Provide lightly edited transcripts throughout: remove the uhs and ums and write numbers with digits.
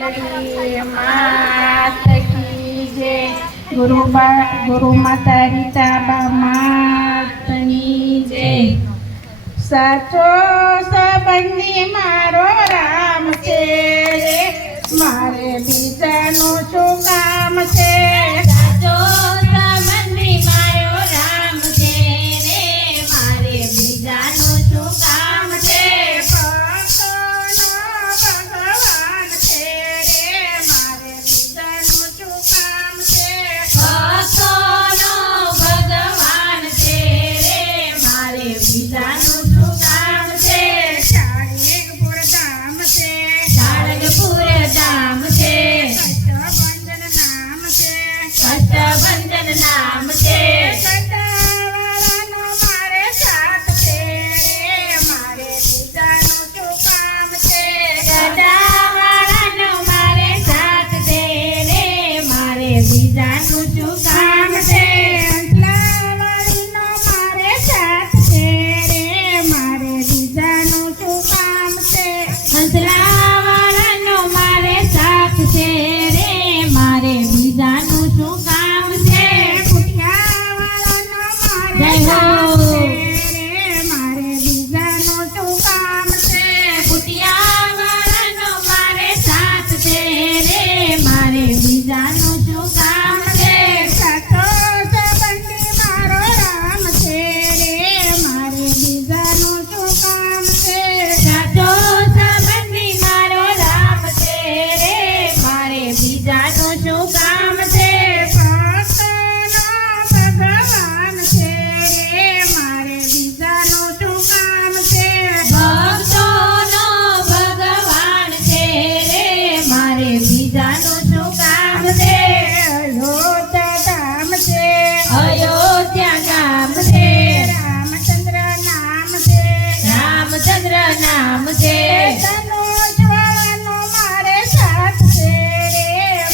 लड़ी मात की जय। गुरु माता रीताबा मातनी जय। साचो संबंधी मारो राम छे रे, मारे बीजानु शुं काम छे। साचो संबंधी मारो राम छे रे, मारे बीजानु शुं काम छे। नाम छे कटावाळानो मारे साथ छे रे, मारे बीजानु शुं काम छे। कटावाळानो मारे साथ छे रे, मारे बीजानु शुं काम छे। हंसलावाळीनो मारे साथ छे रे, मारे बीजानु शुं काम छे। हंसलावाळानो मारे साथ छे रे, मारे बीजानु शुं काम छे। जय हो मारे बीजानु शुं काम छे। कुटियावाळानो मारे साथ छे रे, मारे बीजानु शुं काम छे। साचो संबंधी मारो राम छे रे, मारे बीजानु शुं काम छे। साचो संबंधी मारो राम छे रे, मारे बीजानु शुं काम छे। भक्तोनो भगवान छे रे, मारे बीजानु शुं काम छे। अयोध्या धाम छे, अयोध्या गाम छे, रामचंद्र नाम छे, रामचंद्र नाम छे। धनुषवाळानो मारे साथ छे रे,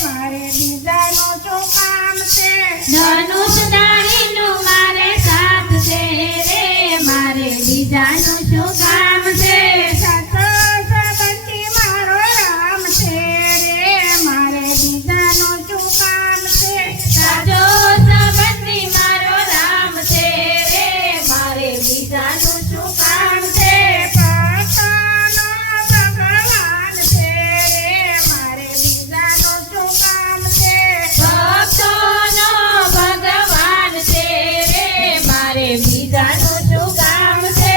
मारे बीजानु शुं काम छे। धनुषधारीनु मारे साथ छे रे, मारे बीजानु शुं काम छे। साचो संबंधी मारो राम छे रे, मारे बीजानु शुं काम छे। साचो संबंधी मारो राम छे रे, मारे बीजानु शुं काम छे। भक्तोनो भगवान छे रे, मारे बीजानु शुं काम छे। भक्तोनो भगवान छे रे, मारे बीजानु शुं काम छे।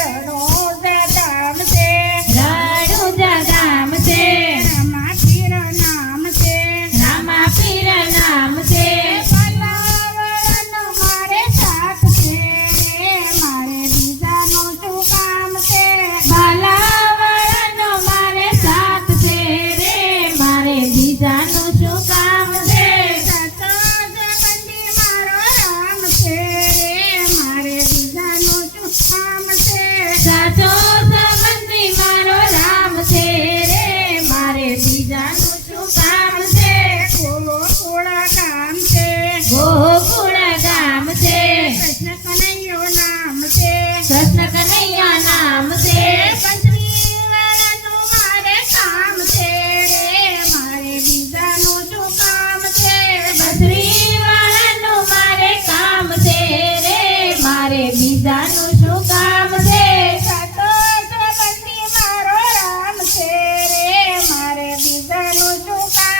रણોજા ધામ छे, રણુજા ગામ છે, રામાપીર નામ छे। રામાપીર નામ છે। ભલાવળનો મારે સાથ छे રે, મારે બીજાનું શું કામ छे। ભલાવળનો મારે સાથ છે રે, મારે બીજાનું શું કામ છે। સાચો સંબંધી મારો રામ छे રે, મારે બીજાનું શું કામ छे। સાચો સંબંધી મારો રામ છે રે, મારે બીજાનું શું કામ છે। ગોકુળ ગામ છે, ગોકુળ ગામ છે, કૃષ્ણ કનૈયો નામ છે। કૃષ્ણ કનૈયા નામ છે। બંસરીવાળાનું મારે કામ છે રે, મારે બીજાનું શું કામ છે। બસરીવાળાનું મારે કામ છે રે, મારે બીજાનું શું કામ છે। સાચો સંબંધી મારો રામ છે રે, મારે બીજાનું શું કામ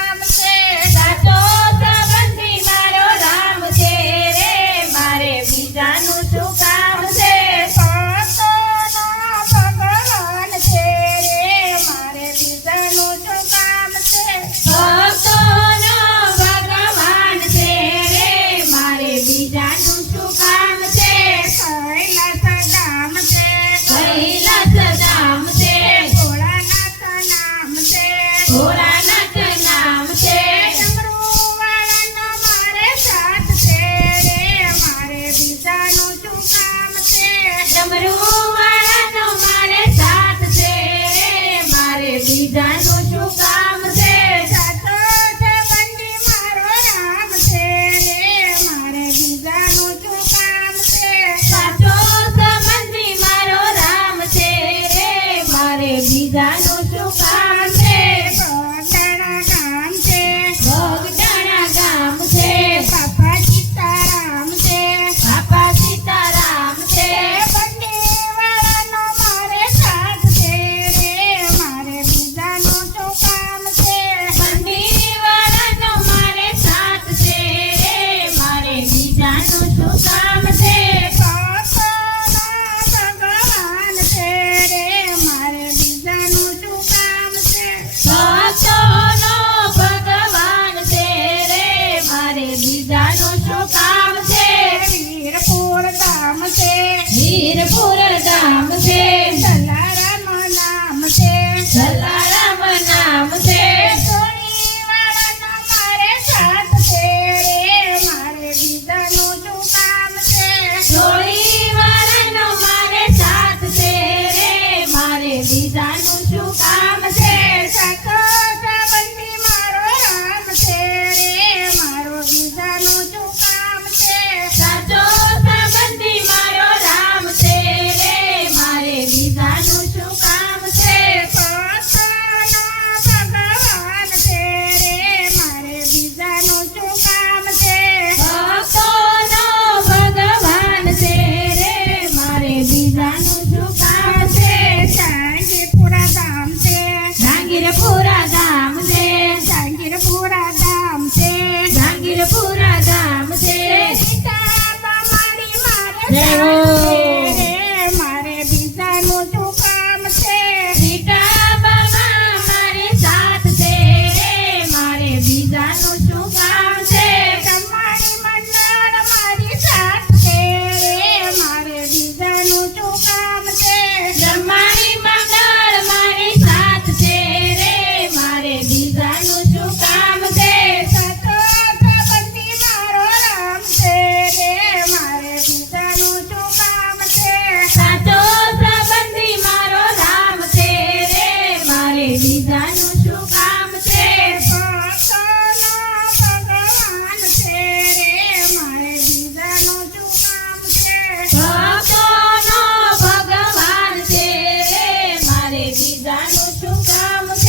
બીજાનું શું કામ